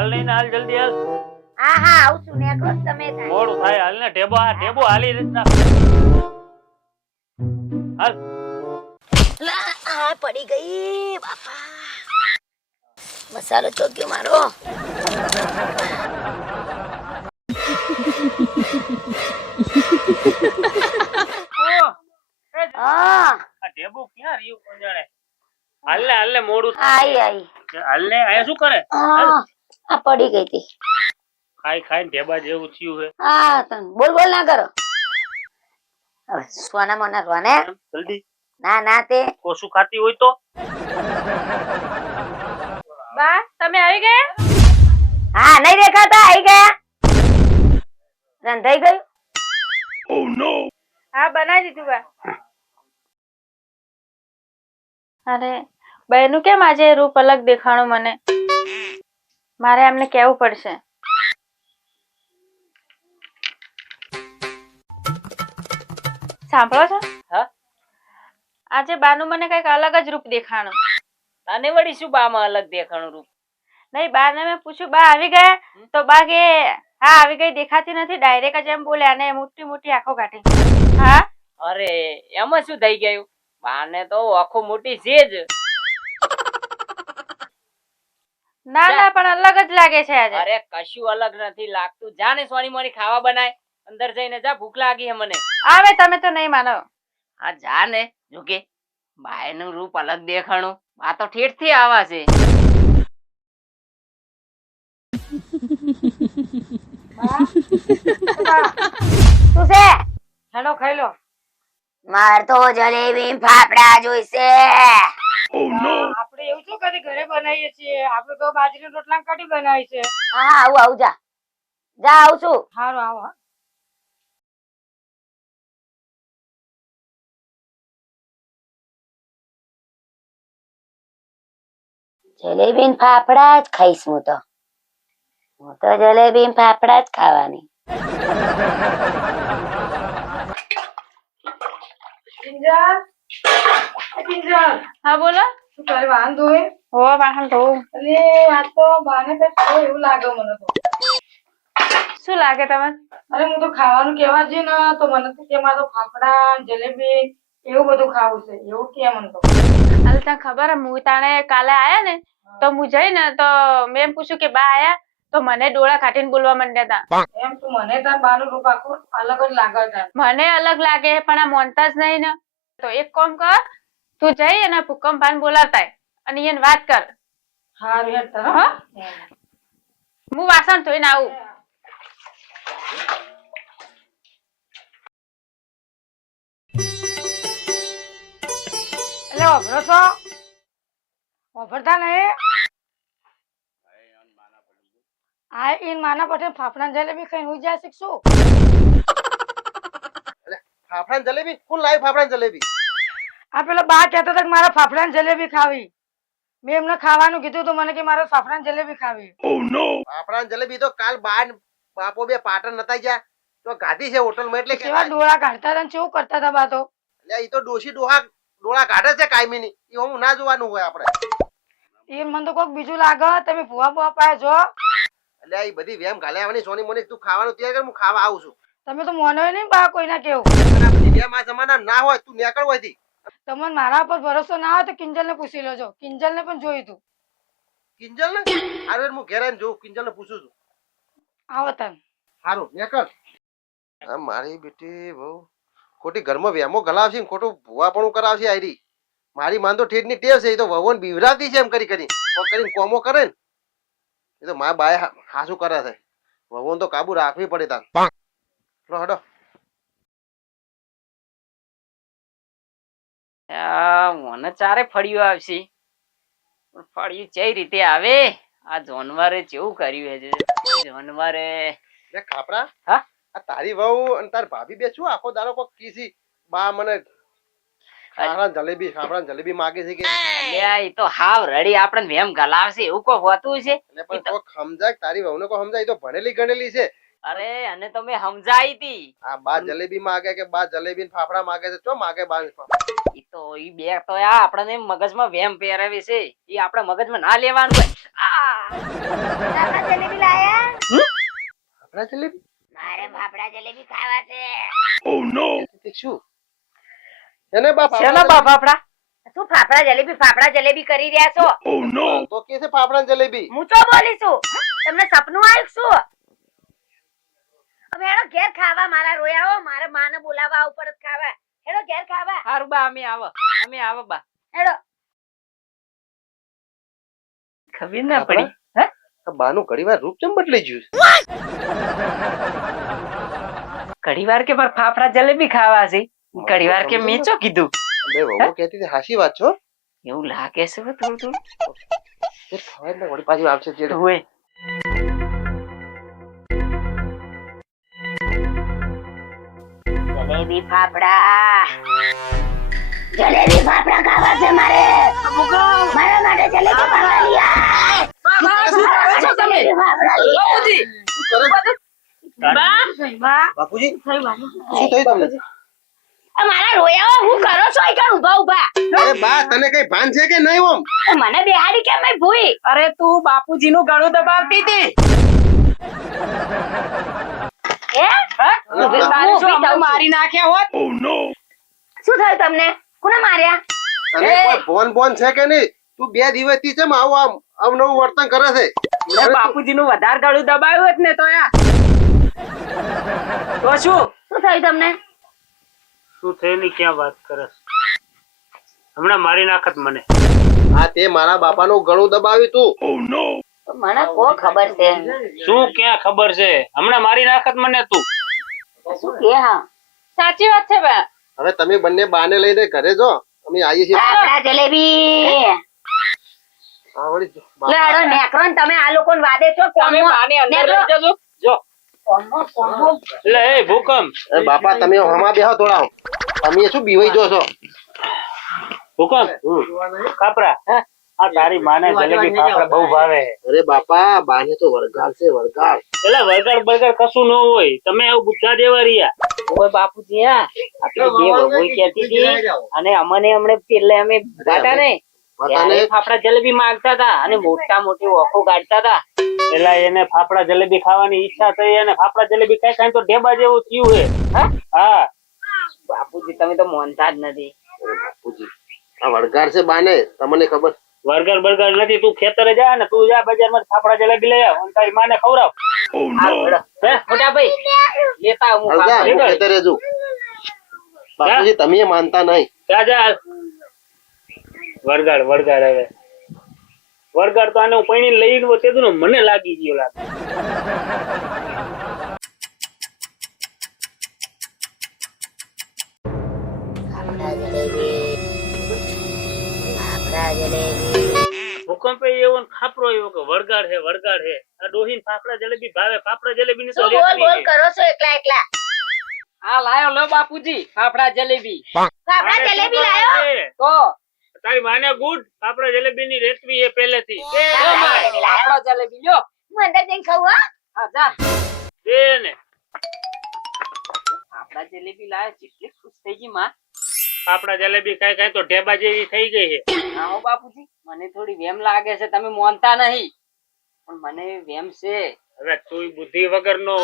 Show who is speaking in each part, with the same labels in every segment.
Speaker 1: હાલ નહીં હાલ જલ્દી હાલ.
Speaker 2: હા હા આવું છું નેકળો તમે થાય
Speaker 1: મોડું થાય હાલ ને ટેબો આ ટેબો હાલી રીતના હાલ.
Speaker 2: આ પડી ગઈ બાપા. મસાલો ચોક્યો મારો.
Speaker 1: ઓ, એ જ-
Speaker 2: હા.
Speaker 1: આ ટેબો ક્યાં રહ્યું કોણ જાણે હાલ ને હાલ ને મોડું
Speaker 2: આઈ આઈ.
Speaker 1: હાલ ને અહીંયા શું કરે?
Speaker 2: આ પડી ગઈ હતી.
Speaker 1: ખાઈ ખાઈ ટેબા જેવું થયું છે
Speaker 2: હા તન બોલ બોલ ના કરો. હવે સોના મોના રોને.
Speaker 1: જલ્દી.
Speaker 2: ના ના તે.
Speaker 1: ઓછું ખાતી હોય તો?
Speaker 3: બા તમે આવી ગયા?
Speaker 2: હા નહીં દેખાતા આવી ગયા. રંધાઈ ગયું.
Speaker 3: હા બનાવી દીધું બા. અરે બહેનું કેમ આજે રૂપ અલગ દેખાણું મને? મારે એમને કહેવું પડશે? સાંભળો છો?
Speaker 1: હા?
Speaker 3: આજે બાનું મને કંઈક અલગ જ રૂપ દેખાણું.
Speaker 1: આને વળી શું બામાં અલગ દેખાણું રૂપ?
Speaker 3: નહીં બાને મેં પૂછ્યું બા આવી ગયા તો બા કે હા આવી ગઈ દેખાતી નથી. ડાયરેક્ટ જ એમ બોલ્યા અને મોટી મોટી આંખો કાઢી. હા?
Speaker 4: અરે એમાં શું થઈ ગયું? બાને તો આખો મોટી છે જ.
Speaker 3: ના ના પણ અલગ જ લાગે છે આજે.
Speaker 4: અરે કશું અલગ નથી લાગતું. જા ને સોની મોની ખાવા બનાય. અંદર જઈને જા ભૂખ લાગી હે મને.
Speaker 3: આવે તમે તો નહીં માનો.
Speaker 4: હા જા ને. જોકે બાયનું રૂપ અલગ દેખાણું. આ તો ઠેઠથી આવા છે.
Speaker 2: શું છે?
Speaker 3: હેલો ખાઈ લો.
Speaker 2: માર તો જલેબી ફાફડા જોઈશે.
Speaker 3: આપણે એવું શું કદી ઘરે બનાવીએ છીએ? આપણે તો બાજરી રોટલા કઢી બનાવી છે
Speaker 2: હા હા આવું આવું જા. જા આવું છું
Speaker 3: સારું આવો હા.
Speaker 2: જલેબી ફાફડા જ ખાઈશ હું તો. હું તો જલેબી ને ફાફડા જ ખાવાની.
Speaker 3: હા બોલો.
Speaker 5: શું વાંધો હે
Speaker 3: હો વાહન ધોવું
Speaker 5: એટલે આ તો બાને કંઈક એવું લાગે મને તો.
Speaker 3: શું લાગે તમે
Speaker 5: અરે હું તો ખાવાનું કહેવા જઈએ ને તો મને તો કે મારે ફાફડા જલેબી એવું બધું ખાવું છે. એવું કે મને તો.
Speaker 3: અરે તને ખબર હે હું તાણે કાલે આયા ને તો હું જઈ ને તો મેં એમ પૂછ્યું કે બા આયા તો મને ડોળા કાઢીને બોલવા માંડ્યા હતા
Speaker 5: એમ તું મને તાર બાનું રૂપ આખું અલગ જ લાગે
Speaker 3: મને અલગ લાગે પણ આ મોનતા જ નહીં ને. તો એક કામ કર તું જઈ અને ભૂકંપ ભાન બોલાવતા અને એને વાત કર.
Speaker 5: હારું હેડ તાર
Speaker 3: હું. વાસણ ધોઈને આવું.
Speaker 5: એટલે ઓભરો છો? ઓભરતા નહીં? આ માના પટેલ ફાફડા જલેબી ખાઈને જ્યાં શીખશું.
Speaker 6: ફાફડા જલેબી? કોણ લાવી ફાફડા જલેબી?
Speaker 5: આ પેલો બા કહેતો હતો કે મારા ફાફડા જલેબી ખાવી. મેં એમને ખાવાનું કીધું તો મને કે મારે ફાફડા જલેબી ખાવી.
Speaker 6: ફાફડા જલેબી તો કાલ બા બાપો બે પાટણ નતા ગયા. તો ગાધી છે હોટલમાં એટલે
Speaker 5: કેવા ડોળા કાઢતા હતા શું કરતા હતા બા તો?
Speaker 6: એ તો ડોશી ડોહા ડોળા કાઢે છે કાયમીની. એ હું ના જોવાનું હોય આપણે.
Speaker 5: એ મને તો કોઈક બીજું લાગે તમે ભૂવા ભૂવા પાય જો
Speaker 6: એટલે એ બધી વેમ ગાલે આવવાની સોની મોની તું ખાવાનું તૈયાર કર હું ખાવા આવું છું.
Speaker 5: તમે તો મોનો નહીં બા કોઈના કેવું.
Speaker 6: વેમ આ જમાના ના હોય તું નીકળ હોયથી
Speaker 5: તમને મારા પર ભરોસો ના હોય તો કિંજલ ને પૂછી લેજો. કિંજલ ને પણ જોયું તું.
Speaker 6: કિંજલ ને અરે હું ઘેર આવીને જોઉં. કિંજલ ને પૂછું છું.
Speaker 5: આવો તન.
Speaker 6: સારું નીકળ. આ મારી બેટી બહુ ખોટી ઘરમાં વેમો ગલાવશે ને ખોટું ભૂવાપણું કરાવશે આયરી. મારી માન તો ઠેઠની ટેવ છે એ તો વહુન બીવરાતી છે એમ કરી કરી કરીને કોમો કરે ને. એ તો મારા બાય હા- હાસું કરે છે. વહુન તો કાબુ રાખવી પડે તાર હડો.
Speaker 4: મને ચારે ફળિયું આવશે. પણ ફળિયું કઈ રીતે આવે? આ જાનવરે કેવું કર્યું છે જાનવરે
Speaker 6: ખાપરા?
Speaker 4: હા?
Speaker 6: આ તારી વહુ અને તાર ભાભી બે શું આખો દારો કોક કીસી બા મને ખાપરા જલેબી ખાપરા જલેબી માગે છે કે?
Speaker 4: એ તો હાવ રડી. આપણને વેમ ગલાવશે એવું કોઈ હોતું છે
Speaker 6: પણ કોક સમજાય તારી વહુને કોઈ સમજાય? તો ભણેલી ગણેલી છે.
Speaker 4: અરે અને તમે સમજાઈ તી.
Speaker 6: આ બા જલેબી માગે કે બા જલેબી ને ફાફડા માગે છે? ચો માગે બા
Speaker 4: ઈ તો ઈ બે તો આ આપણને મગજમાં વેમ પહેરાવે છે. ઈ આપણા મગજમાં ના લેવાનું હોય. આ!
Speaker 2: ફાફડા જલેબી લાયા?
Speaker 6: ફાફડા જલેબી?
Speaker 2: મારે ફાફડા જલેબી ખાવા છે.
Speaker 6: તે શું? એને બાપ
Speaker 4: શેના બાપ આપડા
Speaker 2: શું ફાફડા જલેબી ફાફડા જલેબી કરી રહ્યા છો?
Speaker 6: જલેબી? તો કે છે ફાફડા જલેબી.
Speaker 2: હું તો બોલીશું તમને સપનું આવ્યું શું? અમે એનો ઘેર ખાવા મારા રોયા હો. મારા માને બોલાવા આવું પડત ખાવા. હેડો ઘેર ખાવા.
Speaker 4: હારું બા અમે આવો. અમે આવો બા.
Speaker 2: એડો
Speaker 4: ખબર ના પડી.
Speaker 6: આ બાનું ઘડીવાર રૂપ ચમ બદલાઈ ગયું છે?
Speaker 4: ઘડી કે મારે ફાફડા જલેબી ખાવા છે? ઘડીવાર કે મેં ચો કીધું?
Speaker 6: બે વહુ કહેતી હતી હાચી વાત છો
Speaker 4: એવું લાગે છે હો થોડું થોડું.
Speaker 6: ખબર ને વળી પાછી આવશે જે
Speaker 4: હોય
Speaker 2: જલેબી ફાફડા. જલેબી ફાફડા ખાવા છે મારે. મારા માટે જલેબી ફાફડા લઈ આય. જલેબી ફાફડા લઈ આય.
Speaker 6: બાપુજી શું થયું તમને?
Speaker 2: આ મારા રોયાઓ હું કરો છો અહીં ઊભા ઊભા?
Speaker 6: અરે બા તને કઈ ભાન છે કે નહીં ઓમ?
Speaker 2: મને બેહાડી કેમ નહીં ભૂઈ?
Speaker 4: અરે તું બાપુજી નું ગળું દબાવતી હતી. મારી નાખ્યા હોત?
Speaker 2: શું થયું તમને? કોને માર્યા?
Speaker 6: તને કોઈ ફોન બોન છે કે નહીં? તું બે દિવસથી છે આવું આમ અવનવું વર્તન કરે છે.
Speaker 4: બાપુજી નું વધારે ગળું દબાવ્યું હોત ને તો યાર. તો શું?
Speaker 2: શું થયું તમને?
Speaker 1: શું થયેલી ક્યાં વાત કરે હમણાં મારી નાખત મને.
Speaker 6: હા તે મારા બાપાનું ગળું દબાવ્યું તું.
Speaker 2: મને કો ખબર છે.
Speaker 1: શું ક્યાં ખબર છે? હમણાં મારી નાખત મને તું.
Speaker 2: શું કે હા?
Speaker 3: સાચી વાત છે બા.
Speaker 6: હવે તમે બંને બાને લઈને ઘરે જો. અમે આવીએ છીએ.
Speaker 2: આવડા જલેબી.
Speaker 6: આવડી વળી જો,
Speaker 2: લે
Speaker 6: બાપા.
Speaker 2: હેડો નેકરો ને તમે આ લોકોને વાદે છો
Speaker 4: તમે બાને અંદર. લઈ જજો. જો.
Speaker 1: લે. એ ભૂકંપ.
Speaker 6: બાપા તમે હમા બેહો થોડા. તમે શું બીવાઈ જો છો?
Speaker 1: ભૂકંપ. કાપરા આ તારી માને જલેબી ફાફડા બહુ ભાવે.
Speaker 6: અરે બાપા બાને તો વરગાળ છે વરગાળ
Speaker 1: એટલે વરગાળ બરગાળ કશું ન હોય. તમે આવું બુદ્ધા જેવા રહ્યા.
Speaker 4: ઓય બાપુજી હા. આપણે બે વહુઈ કહેતી હતી. અને અમને અમને પેલે અમે ગાતા ને. ફાફડા જલેબી માંગતા હતા અને મોટા મોટી ઓખો ગાડતા હતા.
Speaker 1: પેલા એને ફાફડા જલેબી ખાવાની ઈચ્છા થઈ અને ફાફડા જલેબી કઈ કઈ તો ઢેબા જેવું થયું હે. હા?
Speaker 4: બાપુજી તમે તો માનતા જ નથી.
Speaker 6: બાપુજી આ વરગાળ છે બાને તમને ખબર?
Speaker 1: વર્ગર બર્ગર નથી તું ખેતરે જા ને તું જા બજારમાં ફાફડા જલેબી લઈ આવ અને તારી માને ખવડાવ.
Speaker 4: વળો. હે, મોટા ભાઈ લેતા હું
Speaker 6: ખેતરે જો. બાપુજી તમે માનતા નહીં.
Speaker 1: જા જા. વરગાડ વરગાડ હવે. વરગાડ તો આને હું પૈણી લઈ ગયો તે તો મને લાગી ગયો લાગે. ભૂકંપે એવો ને ખાપરો એવો કે વળગાડ હે વળગાડ હે. આ ડોહીન ફાફડા જલેબી ભાવે ફાફડા જલેબી ની તો
Speaker 2: શું બોલ બોલ કરો છો એકલા એકલા.
Speaker 4: આ લાયો લો બાપુજી ફાફડા જલેબી.
Speaker 2: ફાફડા જલેબી લાયો?
Speaker 4: તો?
Speaker 1: તારી માને ગુડ ફાફડા જલેબી ની રેસીપી
Speaker 4: એ પહેલેથી. ફાફડા જલેબી લ્યો.
Speaker 2: હું અંદર જઈને ખાઉં હા.
Speaker 4: જા.
Speaker 1: દે ને.
Speaker 4: ફાફડા જલેબી લાયો કેટલી ખુશ થઈ ગઈ માં.
Speaker 1: ફાફડા જલેબી કઈ કઈ તો ઢેબા જેવી થઈ ગઈ છે.
Speaker 4: ના હો બાપુજી મને થોડી વેમ લાગે છે તમે મોનતા નહીં. પણ મને વેમ છે.
Speaker 1: હવે તું બુદ્ધિ વગર નો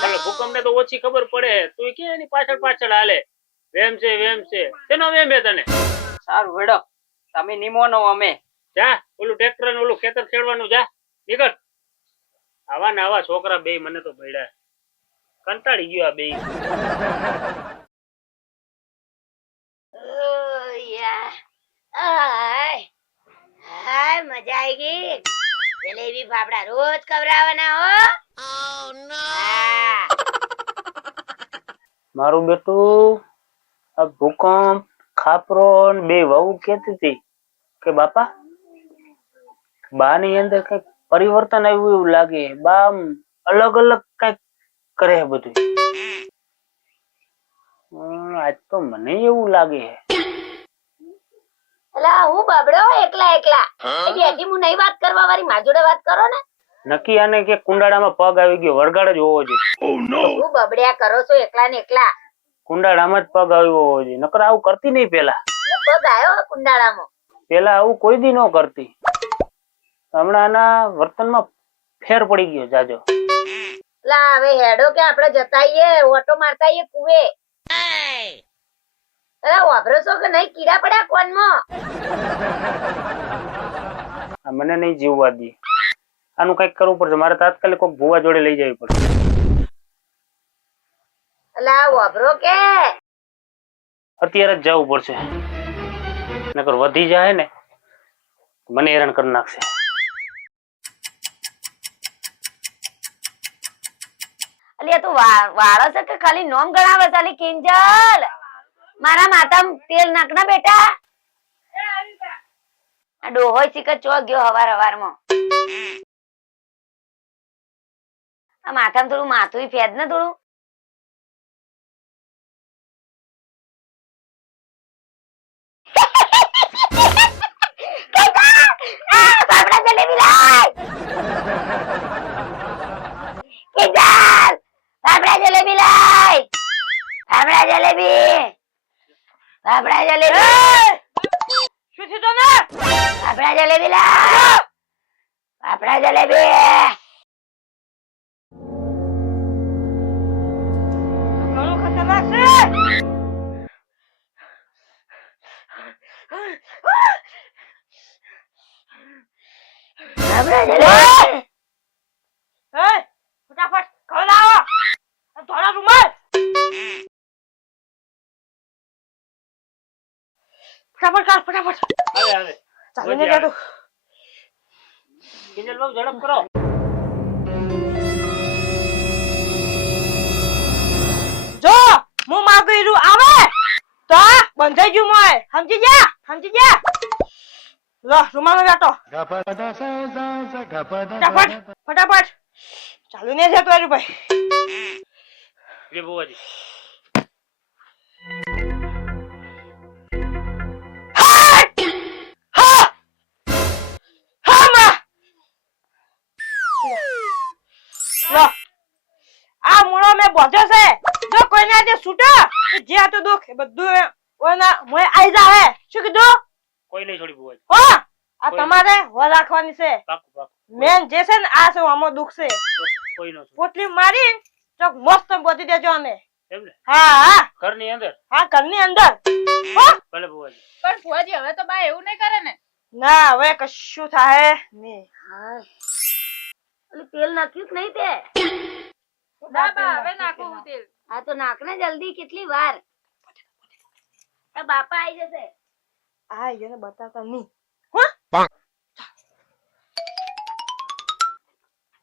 Speaker 1: ભલે ભૂકંપ ને તો ઓછી ખબર પડે. તું કે એની પાછળ પાછળ હાલે? વેમ છે વેમ છે. તેનો વેમ હે તને?
Speaker 4: સારું વેડો તમે નિમોનો અમે.
Speaker 1: જા ઓલું ટ્રેક્ટર ને ઓલું ખેતર ખેડવાનું જા. નીકળ. આવા ને આવા છોકરા બે મને તો ભેડા કંટાળી ગયો આ બે
Speaker 2: ઓ યા આય હાય મજા આવી ગઈ જલેબી ફાફડા રોજ ખવડાવવાના હો હા.
Speaker 1: મારું બેટું આ ભૂકંપ ખાપરો ને બે વહુ કેતી હતી કે બાપા બા ની અંદર કંઈક પરિવર્તન આવ્યું એવું લાગે બા આમ અલગ અલગ કંઈક કરે છે બધું હમ, આજ તો મને એવું લાગે છે
Speaker 2: અલા હું બબડો એકલા એકલા એ હું નહીં વાત કરવા વાળી મારી જોડે વાત કરો ને.
Speaker 1: નક્કી આને કે કુંડાળામાં પગ આવી ગયો વરગાડ જ હોવો જોઈએ.
Speaker 2: હું બબડ્યા કરો છો એકલા ને એકલા?
Speaker 1: કુંડાળામાં જ પગ આવ્યો હોવો જોઈએ. નકર આવું કરતી નહીં પેલા.
Speaker 2: પગ આવ્યો કુંડાળામાં.
Speaker 1: પેલા આવું કોઈ દી ન કરતી. હમણાં આના વર્તનમાં ફેર પડી ગયો જાજો.
Speaker 2: લા હવે હેડો કે આપણે જતા ઓટો મારતા કુવે. અરે વાપરો છો કે નહીં? કીડા પડ્યા કોનમાં?
Speaker 1: આ મને નહીં જીવવા દે. આનું કંઈક કરવું પડશે. મારે તાત્કાલિક કોઈક ભુવા જોડે લઈ જવી પડશે.
Speaker 2: કે?
Speaker 1: અત્યારે જ જવું પડશે. નકર વધી જાય ને મને હેરાન કરી નાખશે.
Speaker 2: અલી તું વાળો છે કે ખાલી નોમ ગણાવે છે અલી કિંજલ? મારા માથા તેલ નાખ ના બેટા? આ ડોહોય સિકત ચો ગયો હવાર હવારમાં? આ માથામાં થોડું માથું ફેદ ને થોડું? જલેબી લાય! જલેબી જલેબી! ફાફડા જલેબી લાય ફાફડા જલેબી!
Speaker 7: ફટાફટ લાવો! રૂમાલ! ફટાફટ ચાલીને જા તું
Speaker 1: કિંજલ બહુ ઝડપ કરો.
Speaker 7: જો હું માગું ઈરું આવે તો બંધાઈ ગયું મોય. સમજી જા સમજી જા લો રૂમાલ જાતો. ફટાફટ ફટાફટ. ચાલુ ને જતો ભાઈ
Speaker 1: લે બુવાજી
Speaker 7: આ મૂળો મેં બોધ્યો છે. જો કોઈને આજે છૂટો તો જે હતું દુઃખ એ બધું ઓના મોય આઈ જાવે. શું કીધું?
Speaker 1: કોઈ નહીં છોડી બોલ
Speaker 7: હો? આ તમારે હો રાખવાની છે.
Speaker 1: પાકું પાકું
Speaker 7: મેન જે છે ને આ છે આમો દુઃખ છે.
Speaker 1: કોઈ નો
Speaker 7: પોટલી મારી ચોક મસ્ત બોધી દેજો
Speaker 1: અમે ને?
Speaker 7: હા હા.
Speaker 1: ઘરની અંદર?
Speaker 7: હા ઘરની અંદર. હો?
Speaker 1: ભલે બુવાજી
Speaker 3: પણ હવે તો બા એવું નહીં કરે ને?
Speaker 7: ના હવે કશું થાય નહીં.
Speaker 2: તેલ નાખ્યું કે નહીં તે?
Speaker 3: હવે નાખો હું તેલ.
Speaker 2: આ તો નાખ ને જલ્દી કેટલી વાર? બાપા આઈ જશે.
Speaker 7: આ એને બતાવતા નહીં.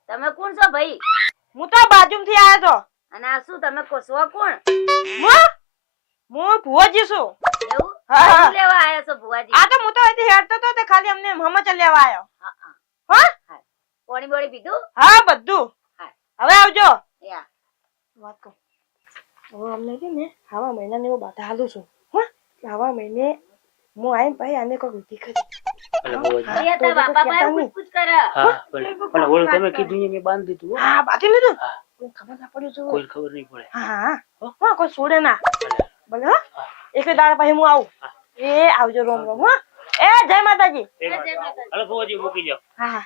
Speaker 2: તમે કોણ છો ભાઈ?
Speaker 7: હું તો બાજુમાંથી આવ્યો તો.
Speaker 2: અને આ શું તમે કોસવા કોણ?
Speaker 7: હું? હું ભુવાજી છું.
Speaker 2: એવું?
Speaker 7: હા, હા.
Speaker 2: લેવા આવ્યો છો ભુવાજી?
Speaker 7: આ તો હું તો અહીંથી હેડતો તો તે ખાલી અમને મમચ લેવા આવ્યો
Speaker 2: હા, હા.
Speaker 7: હા?
Speaker 2: પાણી બોણી પીધું?
Speaker 7: હા બધું. હવે આવજો.
Speaker 2: યા.
Speaker 7: વાત. કહું હવે અમને છે ને આવા મહિનાને હું બાધા હાલું છું. હો? આવા મહિને હું આવીને ભાઈ આને કોઈ વિધિ કરી
Speaker 1: તમે કીધું મેં બાંધી દીધું હા?
Speaker 7: બાધી લીધું? ખબર ના પડી
Speaker 1: કોઈ ખબર નહીં પડે.
Speaker 7: હા હા. કોઈ છોડે ના.
Speaker 1: ભલે
Speaker 7: ભલે એક દાડા પછી હું આવું. એ આવજો રોમ રોમ હા? એ જય માતાજી.
Speaker 1: હાલો મૂકી જાઓ.
Speaker 7: હા હા.